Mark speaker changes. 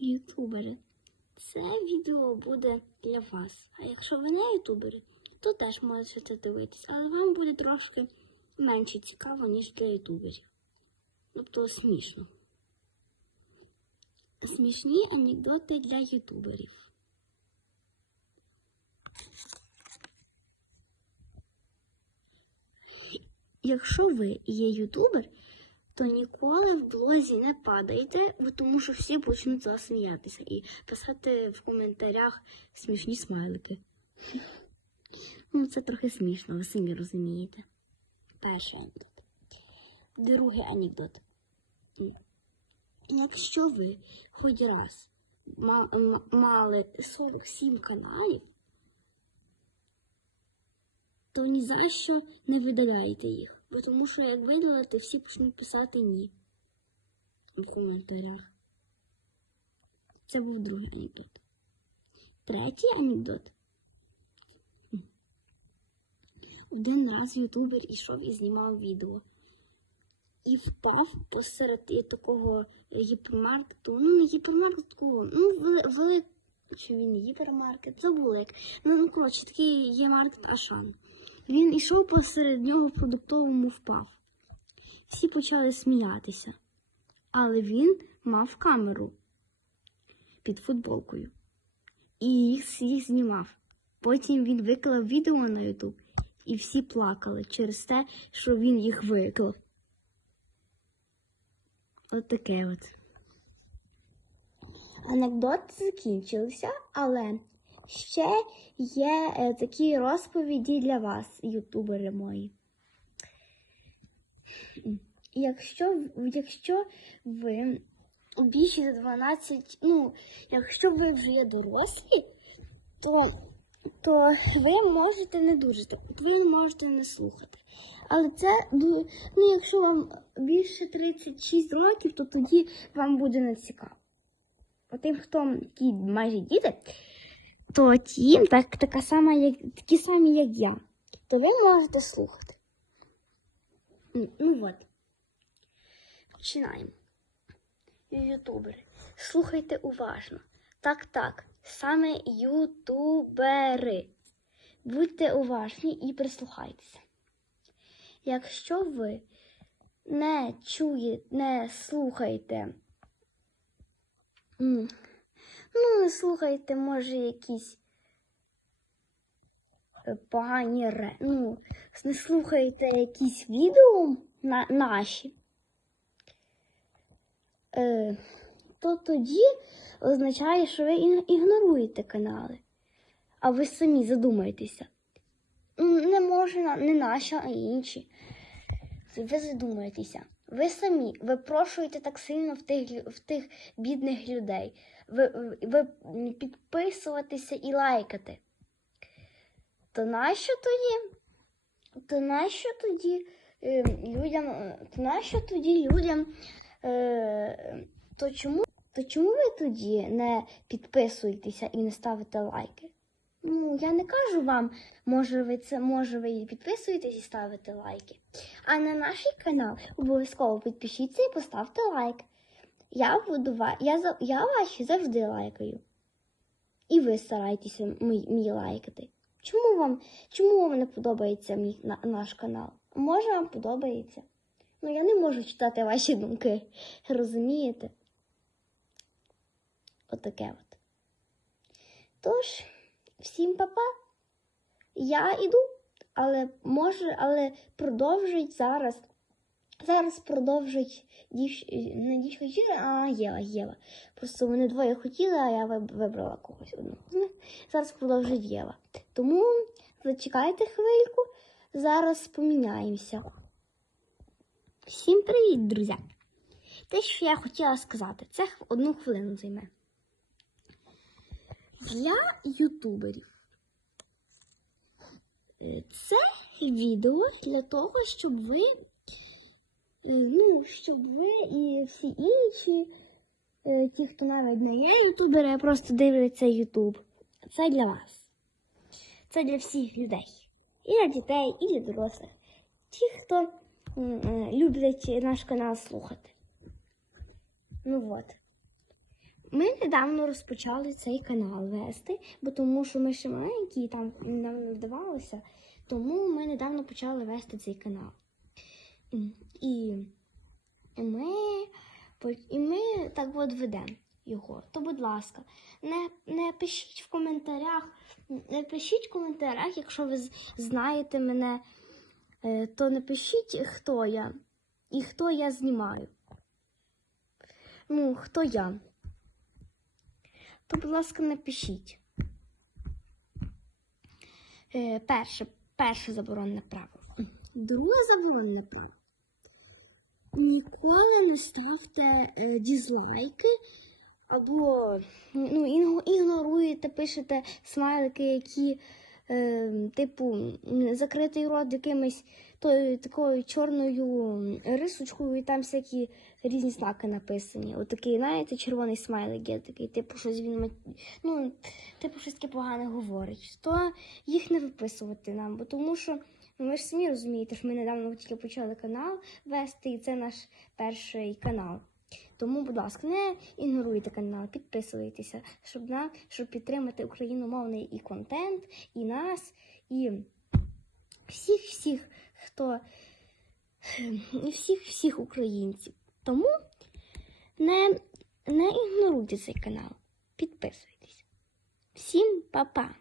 Speaker 1: ютубери, це відео буде для вас. А якщо ви не ютубери, то теж можете це дивитися, але вам буде трошки менше цікаво, ніж для ютуберів. Тобто смішно. Смішні анекдоти для ютуберів. Якщо ви є ютубер, то ніколи в блозі не падайте, тому що всі почнуть засміятися і писати в коментарях смішні смайлики. Ну, це трохи смішно, ви самі розумієте. Перший анекдот. Другий анекдот. Якщо ви хоч раз мали 47 каналів, то ні за що не видаляйте їх. Тому що як видалите, всі почнуть писати ні в коментарях. Це був другий анекдот. Третій анекдот. Один раз ютубер ішов і знімав відео. І впав посеред такого гіпермаркету. Ну, не гіпермаркет ну, велик, чи він гіпермаркет, забула як. Ну, ну, коротше, такий є маркет Ашан. Він ішов посеред нього в продуктовому впав. Всі почали сміятися. Але він мав камеру під футболкою. І їх, їх знімав. Потім він виклав відео на Ютуб, і всі плакали через те, що він їх виклав. От таке от. Анекдот закінчився, але ще є е, такі розповіді для вас, ютубери мої. Якщо, якщо ви більше за 12, ну, якщо ви вже є дорослі, то, то ви можете не дужити, ви можете не слухати. Але це, ну, якщо вам більше 36 років, то тоді вам буде не цікаво. Тим, хто такі майже діти, то ті так, така сама, як, такі самі, як я, то ви можете слухати. Ну, от. Починаємо. Ютубери. Слухайте уважно. Так, так. Саме ютубери. Будьте уважні і прислухайтеся. Якщо ви не чуєте, не слухаєте, ну, не слухайте, може, якісь е, погані ре, ну, не слухаєте якісь відео на, наші, е, то тоді означає, що ви ігноруєте канали. А ви самі задумайтеся. Не можна, не наші, а інші. Ви задумаєтеся. Ви самі випрошуєте так сильно в тих, в тих бідних людей. Ви, ви підписуватися і лайкати. То нащо тоді? То нащо тоді е, людям, то нащо тоді людям, е, то чому, то чому ви тоді не підписуєтеся і не ставите лайки? Ну, я не кажу вам, може ви це, може ви підписуєтесь і ставите лайки. А на наш канал обов'язково підпишіться і поставте лайк. Я буду я, я ваші завжди лайкаю. І ви старайтеся мій, лайкати. Чому вам, чому вам не подобається мій на, наш канал? Може вам подобається? Ну я не можу читати ваші думки. Розумієте? Отаке от. Тож, всім па-па. Я іду, але може, але продовжить зараз. Зараз продовжить дівч... не дівчинка хотіла, а Єва, Єва. Просто вони двоє хотіли, а я вибрала когось одного. з них. Зараз продовжить Єва. Тому зачекайте хвильку, зараз поміняємося. Всім привіт, друзі! Те, що я хотіла сказати, це одну хвилину займе. Для ютуберів. Е, Це відео для того, щоб ви, ну, щоб ви і всі інші, е, ті, хто навіть не є ютубери, а просто дивляться Ютуб. Це для вас. Це для всіх людей. І для дітей, і для дорослих. Ті, хто е, люблять наш канал слухати. Ну от. Ми недавно розпочали цей канал вести, бо тому що ми ще маленькі і там нам не вдавалося. Тому ми недавно почали вести цей канал. І ми, і ми так от ведемо його. То, будь ласка, не, не пишіть в коментарях, не пишіть в коментарях, якщо ви знаєте мене, е, то не пишіть, хто я і хто я знімаю. Ну, хто я. То, будь ласка, напишіть. Е, перше, перше заборонне правило. Друге заборонне правило. Ніколи не ставте е, дізлайки або ну, іг- ігноруєте, пишете смайлики, які, е, типу, закритий рот якимось тою такою чорною рисочкою, і там всякі різні знаки написані. Отакий, знаєте, червоний смайлик є такий, типу, щось він ну, типу, щось таке погане говорить. То їх не виписувати нам, бо тому що ну, ви ж самі розумієте, що ми недавно тільки почали канал вести, і це наш перший канал. Тому, будь ласка, не ігноруйте канал, підписуйтеся, щоб на щоб підтримати україномовний і контент, і нас, і всіх, всіх, хто і всіх, всіх українців. Тому не, не ігноруйте цей канал, підписуйтесь. Всім па-па!